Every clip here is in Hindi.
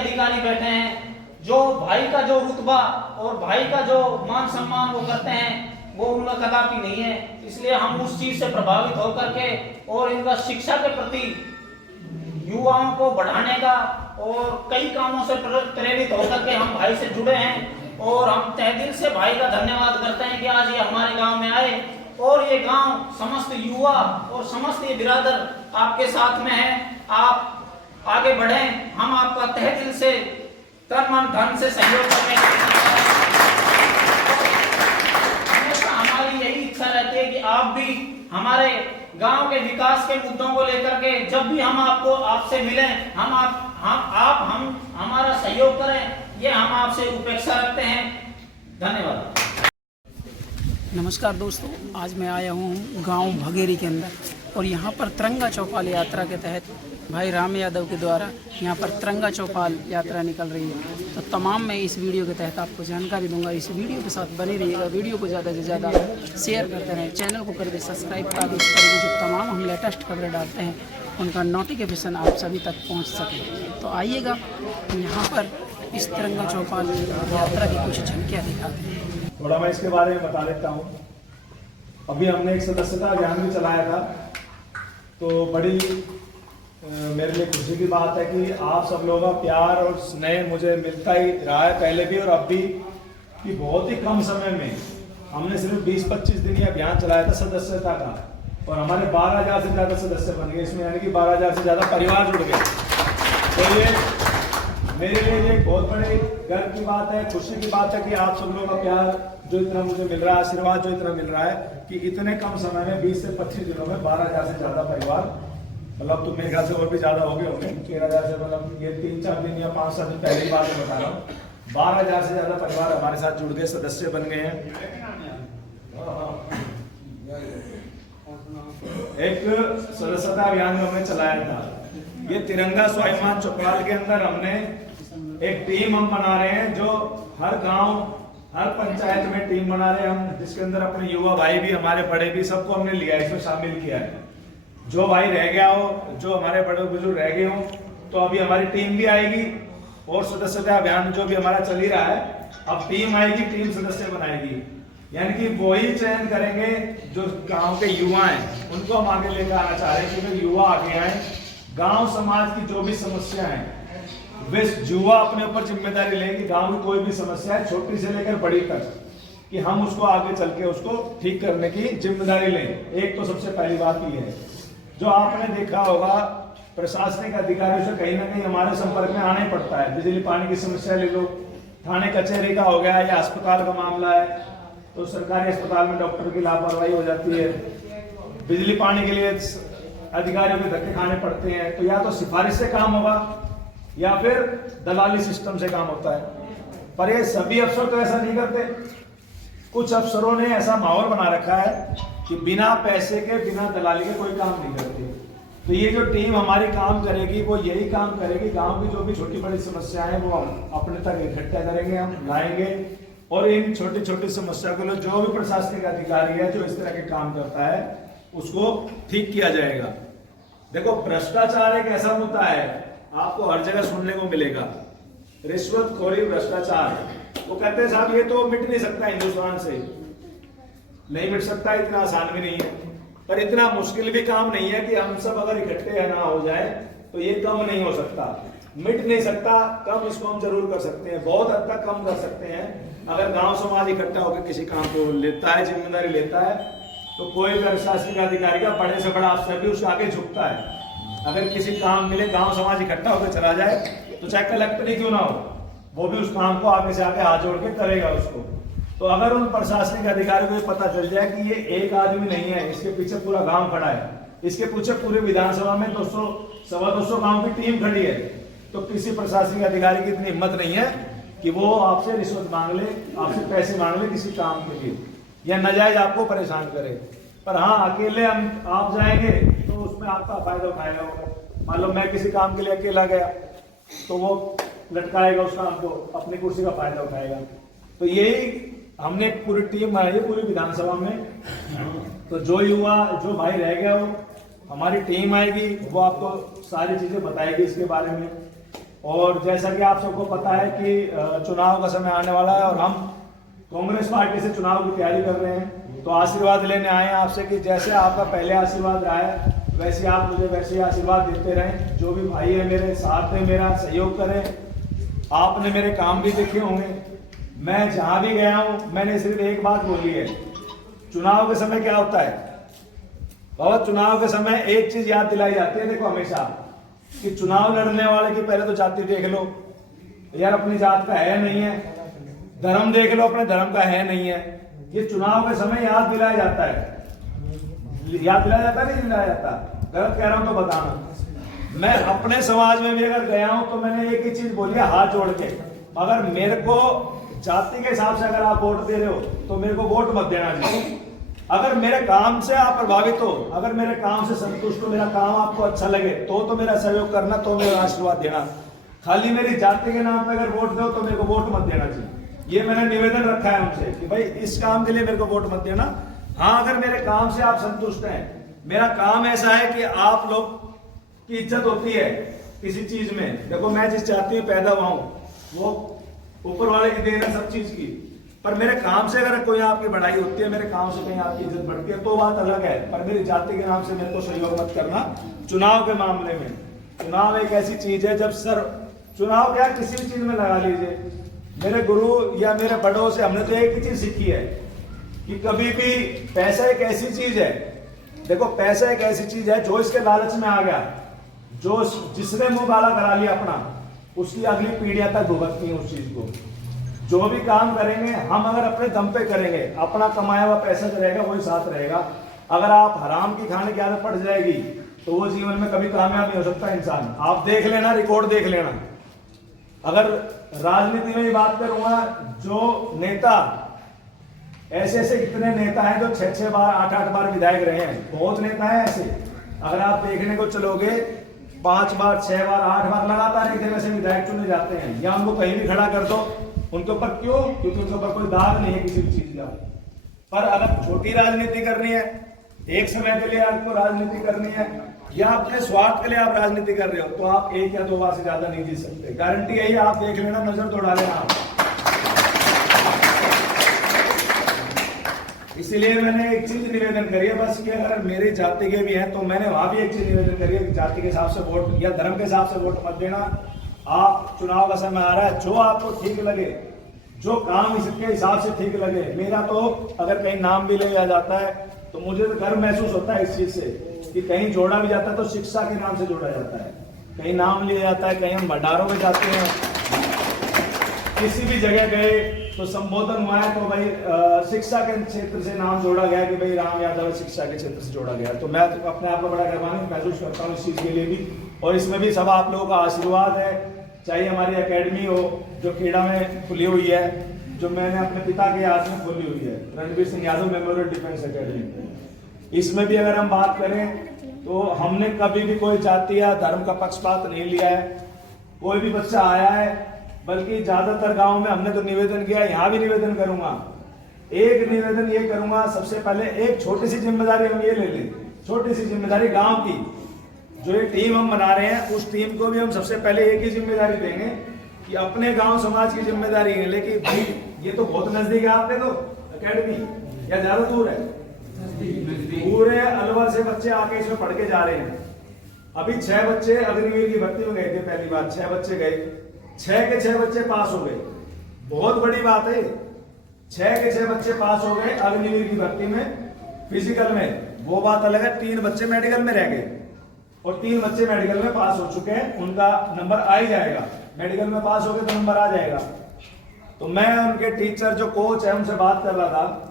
अधिकारी बैठे हैं जो भाई का जो रुतबा और भाई का जो मान सम्मान वो करते हैं वो उनका कदापि नहीं है। इसलिए हम उस चीज से प्रभावित होकर के और इनका शिक्षा के प्रति युवाओं को बढ़ाने का और कई कामों से प्रेरित होकर के हम भाई से जुड़े हैं और हम तहे दिल से भाई का धन्यवाद करते हैं कि आज ये हमारे गांव में आए और ये गांव समस्त युवा और समस्त ये बिरादर आपके साथ में है। आप आगे बढ़ें, हम आपका तहे दिल से तन मन धन से सहयोग करने हमेशा हमारी यही इच्छा रहती है कि आप भी हमारे गांव के विकास के मुद्दों को लेकर के जब भी हम आपको आपसे मिलें हम हमारा सहयोग करें, ये हम आपसे अपेक्षा रखते हैं। धन्यवाद। नमस्कार दोस्तों, आज मैं आया हूँ गांव भगेरी के अंदर और यहाँ पर तिरंगा चौपाल यात्रा के तहत भाई राम यादव के द्वारा यहाँ पर तिरंगा चौपाल यात्रा निकल रही है। तो तमाम मैं इस वीडियो के तहत आपको जानकारी दूंगा। इस वीडियो के साथ बने रहिएगा, वीडियो को ज़्यादा से ज़्यादा शेयर करते रहें, चैनल को कर दे सब्सक्राइब, ताकि इस तरह की जो तमाम हम लेटेस्ट खबरें डालते हैं उनका नोटिफिकेशन आप सभी तक पहुँच सके। तो आइएगा यहाँ पर इस तिरंगा चौपाल यात्रा की कुछ झलकियाँ दिखाते हैं। थोड़ा मैं इसके बारे में बता देता हूँ। अभी हमने एक सदस्यता अभियान भी चलाया था, तो बड़ी मेरे लिए खुशी की बात है कि आप सब लोगों का प्यार और स्नेह मुझे मिलता ही रहा है पहले भी और अब भी, कि बहुत ही कम समय में हमने सिर्फ 20-25 दिन ये अभियान चलाया था सदस्यता का और हमारे 12,000 से ज़्यादा सदस्य बन गए इसमें, यानी कि 12,000 से ज़्यादा परिवार जुड़ गए। तो ये मेरे लिए ये बहुत बड़े गर्व की बात है, खुशी की बात है कि आप सब लोगों का प्यार जो इतना मुझे मिल रहा है, आशीर्वाद जो इतना मिल रहा है कि इतने कम समय में 20 से 25 दिनों में 12,000 से ज़्यादा परिवार, मतलब तो मेरे ख्याल से और भी ज़्यादा हो गए होंगे, 13,000 से, मतलब ये 3-4 दिन या 5-7 दिन पहले की बात मैं बता रहा हूँ, 12,000 से ज़्यादा परिवार हमारे साथ जुड़ गए, सदस्य बन गए हैं। एक सदस्यता अभियान हमने चलाया था, ये तिरंगा स्वाभिमान चौपाल के अंदर हमने एक टीम हम बना रहे हैं, जो हर गांव हर पंचायत में टीम बना रहे हैं हम, जिसके अंदर अपने युवा भाई भी, हमारे बड़े भी, सबको हमने लिया है, इसमें शामिल किया है। जो भाई रह गया हो, जो हमारे बड़े बुजुर्ग रह गए हो, तो अभी हमारी टीम भी आएगी और सदस्यता अभियान जो भी हमारा चल ही रहा है, अब टीम आएगी, टीम सदस्य बनाएगी, यानी कि वही चयन करेंगे जो गांव के युवा हैं, उनको हम आगे लेकर आना चाह रहे हैं कि युवा आगे आए, गांव समाज की जो भी समस्या है वे युवा अपने ऊपर जिम्मेदारी लेंगे। गांव की कोई भी समस्या है, छोटी से लेकर बड़ी तक, कि हम उसको आगे चल के उसको ठीक करने की जिम्मेदारी लें। एक तो सबसे पहली बात ये है, जो आपने देखा होगा प्रशासनिक अधिकारियों से कहीं ना कहीं हमारे संपर्क में आना ही पड़ता है। बिजली पानी की समस्या ले लो, थाने कचहरी का हो गया या अस्पताल का मामला है, तो सरकारी अस्पताल में डॉक्टर की लापरवाही हो जाती है, बिजली पानी के लिए अधिकारियों के धक्के खाने पड़ते हैं, तो या तो सिफारिश से काम होगा या फिर दलाली सिस्टम से काम होता है। पर ये सभी अफसर तो ऐसा नहीं करते। कुछ अफसरों ने ऐसा माहौल बना रखा है कि बिना पैसे के, बिना दलाली के कोई काम नहीं करते। तो ये जो टीम हमारी काम करेगी वो यही काम करेगी, गांव की जो भी छोटी बड़ी समस्याएं हैं वो हम अपने तक इकट्ठा करेंगे, हम लाएंगे और इन छोटी छोटी समस्या को जो भी प्रशासनिक अधिकारी है जो इस तरह के काम करता है उसको ठीक किया जाएगा। देखो, भ्रष्टाचार एक ऐसा मुद्दा है, आपको हर जगह सुनने को मिलेगा, रिश्वतखोरी, भ्रष्टाचार। वो कहते हैं साहब ये तो मिट नहीं सकता हिंदुस्तान से, नहीं मिट सकता, इतना आसान भी नहीं है, पर इतना मुश्किल भी काम नहीं है कि हम सब अगर इकट्ठे ना हो जाए तो ये कम नहीं हो सकता। मिट नहीं सकता, कम इसको हम जरूर कर सकते हैं, बहुत हद तक कम कर सकते हैं। अगर गांव समाज इकट्ठा होकर किसी काम को लेता है, जिम्मेदारी लेता है, तो कोई भी प्रशासनिक अधिकारी का बड़े से बड़ा अफसर भी उसके आगे झुकता है। अगर किसी काम मिले, गांव समाज इकट्ठा होकर चला जाए, तो चाहे कलेक्टर ही क्यों ना हो, वो भी उस काम को आगे से आगे हाथ जोड़ के करेगा उसको। तो अगर उन प्रशासनिक अधिकारी को पता चल जाए कि ये एक आदमी नहीं है, इसके पीछे पूरा गांव खड़ा है, इसके पीछे पूरे विधानसभा में 200-250 गांव की टीम खड़ी है, तो किसी प्रशासनिक अधिकारी की इतनी हिम्मत नहीं है कि वो आपसे रिश्वत मांग ले, आपसे पैसे मांग ले किसी काम के लिए, या नाजायज आपको परेशान करे। पर हाँ, अकेले आप जाएंगे तो उसमें आपका फायदा उठाएगा वो। मान लो मैं किसी काम के लिए अकेला गया तो वो लटकाएगा उस काम को, अपनी कुर्सी का फायदा उठाएगा। तो यही हमने एक पूरी टीम बनाई है पूरी विधानसभा में। तो जो युवा, जो भाई रह गया हो, हमारी टीम आएगी, वो आपको सारी चीजें बताएगी इसके बारे में। और जैसा कि आप सबको पता है कि चुनाव का समय आने वाला है और हम कांग्रेस पार्टी से चुनाव की तैयारी कर रहे हैं। तो आशीर्वाद लेने आए हैं आपसे कि जैसे आपका पहले आशीर्वाद रहा है वैसे आप मुझे वैसे आशीर्वाद देते रहें। जो भी भाई है मेरे साथ में मेरा सहयोग करें। आपने मेरे काम भी देखे होंगे। मैं जहां भी गया हूं मैंने सिर्फ एक बात बोली है, चुनाव के समय क्या होता है बाबा, चुनाव के समय एक चीज याद दिलाई जाती है देखो हमेशा कि चुनाव लड़ने वाले की पहले तो जाति देख लो यार, अपनी जात का है नहीं है, धर्म देख लो अपने धर्म का है नहीं है। ये चुनाव के समय याद दिलाया जाता है, याद दिलाया जाता नहीं दिलाया जाता, गलत कह रहा हूं तो बताना। मैं अपने समाज में भी अगर गया हूं तो मैंने एक ही चीज बोली है हाथ जोड़ के, अगर मेरे को जाति के हिसाब से अगर आप वोट दे रहे हो तो मेरे को वोट मत देना चाहिए। अगर मेरे काम से आप प्रभावित हो, अगर मेरे काम से संतुष्ट हो, मेरा काम आपको अच्छा लगे तो मेरा सहयोग करना, तो मेरा आशीर्वाद देना। खाली मेरी जाति के नाम पे अगर वोट दो तो मेरे को वोट मत देना चाहिए। ये मैंने निवेदन रखा है उनसे कि भाई इस काम के लिए मेरे को वोट मत देना। हाँ, अगर मेरे काम से आप संतुष्ट हैं, मेरा काम ऐसा है कि आप लोग की इज्जत होती है किसी चीज में। देखो मैं जिस जाति में पैदा हुआ हूं वो ऊपर वाले की देन है सब चीज की, पर मेरे काम से अगर कोई आपकी बढ़ाई होती है, मेरे काम से कहीं आपकी इज्जत बढ़ती है तो बात अलग है, पर मेरी जाति के नाम से मेरे को सहयोग मत करना। चुनाव के मामले में, चुनाव एक ऐसी चीज है जब चुनाव क्या किसी भी चीज में लगा लीजिए, मेरे गुरु या मेरे बड़ों से हमने तो एक ही चीज सीखी है कि कभी भी पैसा एक ऐसी चीज है, देखो पैसा एक ऐसी चीज है जो इसके लालच में आ गया, जो जिसने मुंह काला करा लिया अपना, उसकी अगली पीढ़ियां तक भुगतती है उस चीज को। जो भी काम करेंगे हम अगर अपने दम पे करेंगे, अपना कमाया हुआ पैसा जो रहेगा वही साथ रहेगा। अगर आप हराम की खाने की आदत पड़ जाएगी तो वो जीवन में कभी कामयाब नहीं हो सकता इंसान। आप देख लेना, रिकॉर्ड देख लेना। अगर राजनीति में ही बात करूंगा, जो नेता ऐसे ऐसे कितने नेता हैं जो 6-6 बार 8-8 बार विधायक रहे हैं, बहुत नेता हैं ऐसे। अगर आप देखने को चलोगे 5 बार 6 बार 8 बार लगातार एक जगह से विधायक चुने जाते हैं, या उनको कहीं भी खड़ा कर दो उनके ऊपर, क्यों? क्योंकि उनके ऊपर कोई दाग नहीं है किसी भी चीज का। पर अगर छोटी राजनीति करनी है, एक समय के लिए आपको राजनीति करनी है, या अपने स्वार्थ के लिए आप राजनीति कर रहे हो, तो आप 1 या 2 बार से ज्यादा नहीं जीत सकते। गारंटी यही, आप देख लेना, नजर दौड़ा लेना। इसीलिए मैंने एक चीज निवेदन करी है बस कि अगर मेरी जाति के भी हैं तो मैंने वहां भी एक चीज निवेदन करी है कि जाति के हिसाब से वोट या धर्म के हिसाब से वोट मत देना। आप चुनाव का समय आ रहा है, जो आपको ठीक लगे, जो काम इसके हिसाब से ठीक लगे। मेरा तो अगर कहीं नाम भी लिया जाता है तो मुझे तो गर्व महसूस होता है इस चीज से कि कहीं जोड़ा भी जाता है तो शिक्षा के नाम से जोड़ा जाता है। कहीं नाम लिया जाता है, कहीं हम भंडारों में जाते हैं, किसी भी जगह गए तो संबोधन हुआ है तो भाई शिक्षा के क्षेत्र से नाम जोड़ा गया कि भाई राम यादव शिक्षा के क्षेत्र से जोड़ा गया। तो मैं तो अपने आप को बड़ा गर्वान्वित महसूस करता हूँ इस चीज के लिए भी, और इसमें भी सब आप लोगों का आशीर्वाद है। चाहे हमारी एकेडमी हो जो खेड़ा में खुली हुई है, जो मैंने अपने पिता के याद में खोली हुई है, Ranveer Singh Yadav memorial defence academy, इसमें भी अगर हम बात करें तो हमने कभी भी कोई जाति या धर्म का पक्षपात नहीं लिया है। कोई भी बच्चा आया है, बल्कि ज्यादातर गांव में हमने तो निवेदन किया, यहाँ भी निवेदन करूंगा। एक निवेदन ये करूंगा, सबसे पहले एक छोटी सी जिम्मेदारी हम ये ले लें, छोटी सी जिम्मेदारी गांव की। जो ये टीम हम बना रहे हैं उस टीम को भी हम सबसे पहले एक ही जिम्मेदारी देंगे कि अपने गांव समाज की जिम्मेदारी है। लेकिन भाई ये तो बहुत नजदीक है, आपने तो एकेडमी या ज्यादा दूर है? पूरे अलवर से बच्चे आके इसमें पढ़ के जा रहे हैं। अभी 6 बच्चे अग्निवीर की भर्ती में गए थे, पहली बार 6 बच्चे गए, 6 के 6 बच्चे पास हो गए। बहुत बड़ी बात है, 6 के 6 बच्चे पास हो गए अग्निवीर की भर्ती में। फिजिकल में वो बात अलग है, 3 बच्चे मेडिकल में रह गए और 3 बच्चे मेडिकल में पास हो चुके हैं, उनका नंबर आ ही जाएगा। मेडिकल में पास हो गए तो नंबर आ जाएगा। तो मैं उनके टीचर जो कोच है उनसे बात कर रहा था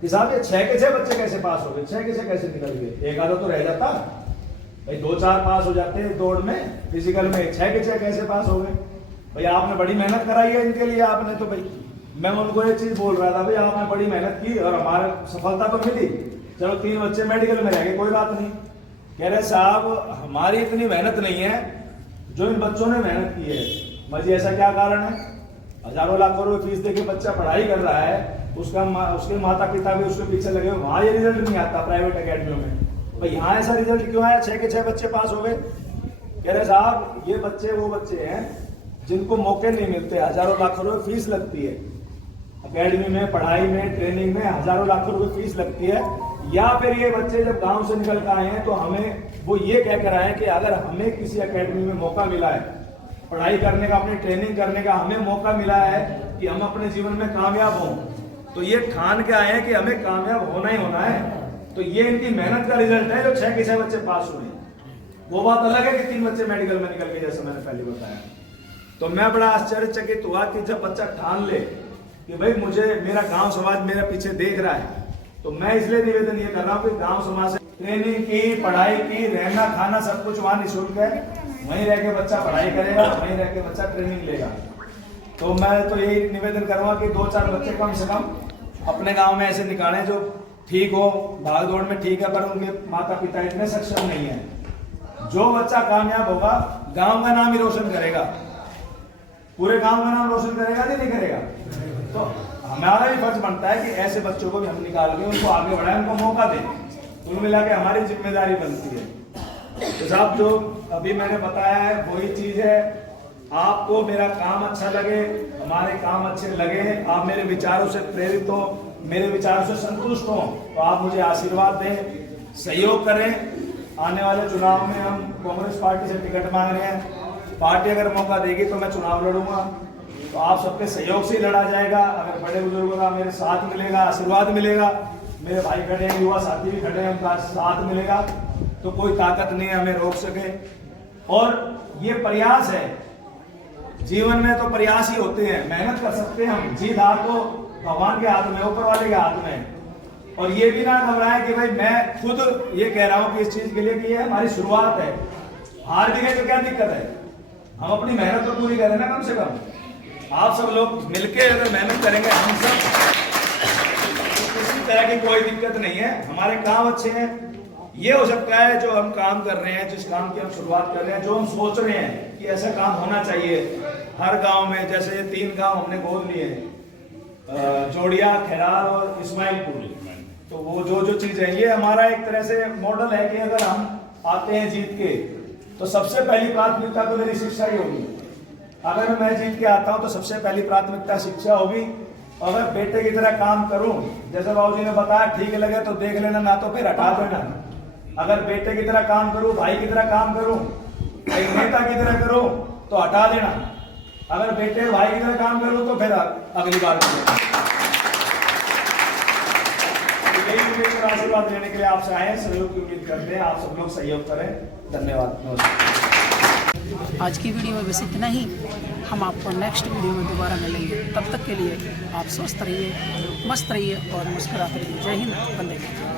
कि साहब ये 6 के 6 बच्चे कैसे पास हो गए, 6 के 6 कैसे निकल गए? एक आधा तो रह जाता भाई, 2-4 पास हो जाते हैं दौड़ में, फिजिकल में 6 के 6 कैसे पास हो गए? भाई आपने बड़ी मेहनत कराई है इनके लिए आपने, तो भाई मैं उनको एक चीज बोल रहा था, भाई आपने बड़ी मेहनत की और हमारे सफलता तो मिली। चलो 3 बच्चे मेडिकल में रह गए, कोई बात नहीं। कह रहे साहब हमारी इतनी मेहनत नहीं है जो इन बच्चों ने मेहनत की है। मजी ऐसा क्या कारण है? हजारों लाखों रुपए फीस देके बच्चा पढ़ाई कर रहा है, उसके माता पिता भी उसके पीछे लगे हुए, वहां ये रिजल्ट नहीं आता प्राइवेट एकेडमियों में। भाई यहाँ ऐसा रिजल्ट क्यों आया? 6 के 6 बच्चे पास हो गए। कह रहे साहब ये बच्चे वो बच्चे हैं जिनको मौके नहीं मिलते, हजारों लाखों रुपए फीस लगती है एकेडमी में, पढ़ाई में, ट्रेनिंग में हजारों लाखों रुपए फीस लगती है। या फिर ये बच्चे जब गांव से निकल कर आए हैं तो हमें वो ये कह कर आए कि अगर हमें किसी एकेडमी में मौका मिला है पढ़ाई करने का, अपनी ट्रेनिंग करने का, हमें मौका मिला है कि हम अपने जीवन में कामयाब हों, तो ये ठान के आए हैं कि हमें कामयाब होना ही होना है। तो ये इनकी मेहनत का रिजल्ट है जो 6 के 6 बच्चे पास हुए। वो बात अलग है कि 3 बच्चे मेडिकल में निकल गए, जैसे मैंने पहले बताया। तो मैं बड़ा आश्चर्यचकित हुआ कि जब बच्चा ठान ले कि भाई मुझे मेरा गांव समाज मेरे पीछे देख रहा है, तो मैं इसलिए निवेदन ये कर रहा हूँ कि गांव समाज से ट्रेनिंग की, पढ़ाई की, रहना खाना सब कुछ वहाँ निःशुल्क है, वहीं रह के बच्चा पढ़ाई करेगा, वहीं रह के बच्चा ट्रेनिंग लेगा। तो मैं तो यही निवेदन करूंगा कि 2-4 बच्चे कम से कम अपने गांव में ऐसे निकालें जो ठीक हो, भाग दौड़ में ठीक है, पर उनके माता पिता इतने सक्षम नहीं है। जो बच्चा कामयाब होगा गांव का नाम ही रोशन करेगा, पूरे गांव का नाम रोशन करेगा कि नहीं करेगा। तो हमारा भी फर्ज बनता है कि ऐसे बच्चों को भी हम निकाल के उनको आगे बढ़ाएं, उनको मौका दें। कुल मिला के हमारी जिम्मेदारी बनती है। तो साहब जो अभी मैंने बताया है वही चीज है, आपको मेरा काम अच्छा लगे, हमारे काम अच्छे लगे, आप मेरे विचारों से प्रेरित हो, मेरे विचारों से संतुष्ट हो, तो आप मुझे आशीर्वाद दें, सहयोग करें। आने वाले चुनाव में हम कांग्रेस पार्टी से टिकट मांग रहे हैं, पार्टी अगर मौका देगी तो मैं चुनाव लड़ूंगा, तो आप सबके सहयोग से ही लड़ा जाएगा। अगर बड़े बुजुर्गों का मेरे साथ मिलेगा, आशीर्वाद मिलेगा, मेरे भाई खड़े हैं, युवा साथी भी खड़े हैं, उनका साथ मिलेगा, तो कोई ताकत नहीं है हमें रोक सके। और ये प्रयास है, जीवन में तो प्रयास ही होते हैं, मेहनत कर सकते हैं हम, जीत हार तो भगवान के हाथ में, ऊपर वाले के हाथ में। और ये भी ना घबराएं कि भाई मैं खुद ये कह रहा हूं कि इस चीज के लिए कि ये हमारी शुरुआत है, हार भी गए तो क्या दिक्कत है, हम अपनी मेहनत तो पूरी करें ना। कम से कम आप सब लोग मिलके अगर मेहनत करेंगे हम सब, तो किसी तरह की कोई दिक्कत नहीं है। हमारे काम अच्छे हैं, ये हो सकता है जो हम काम कर रहे हैं, जिस काम की हम शुरुआत कर रहे हैं, जो हम सोच रहे हैं कि ऐसा काम होना चाहिए हर गांव में, जैसे 3 गांव हमने गोद लिए हैं, जोड़िया, खैरार और इस्माइलपुर, तो वो जो चीज है ये हमारा एक तरह से मॉडल है कि अगर हम आते हैं जीत के तो सबसे पहली प्राथमिकता तो मेरी शिक्षा ही होगी। अगर मैं जीत के आता हूं तो सबसे पहली प्राथमिकता शिक्षा होगी। अगर बेटे की तरह काम करूं, जैसे बाबूजी ने बताया, ठीक लगे तो देख लेना, ना तो फिर हटा देना। अगर बेटे की तरह काम करूं, भाई की तरह काम करूं, एक नेता की तरह करूं तो हटा देना। अगर बेटे भाई की तरह काम करूं तो फिर अगली बार आशीर्वाद लेने के लिए आपसे आए हैं, सहयोग की उम्मीद करते हैं, आप सब लोग सहयोग करें। धन्यवाद। आज की वीडियो में बस इतना ही, हम आपको नेक्स्ट वीडियो में दोबारा मिलेंगे। तब तक के लिए आप स्वस्थ रहिए, मस्त रहिए और मुस्कुराते रहिए। जय हिंद, वंदे मातरम।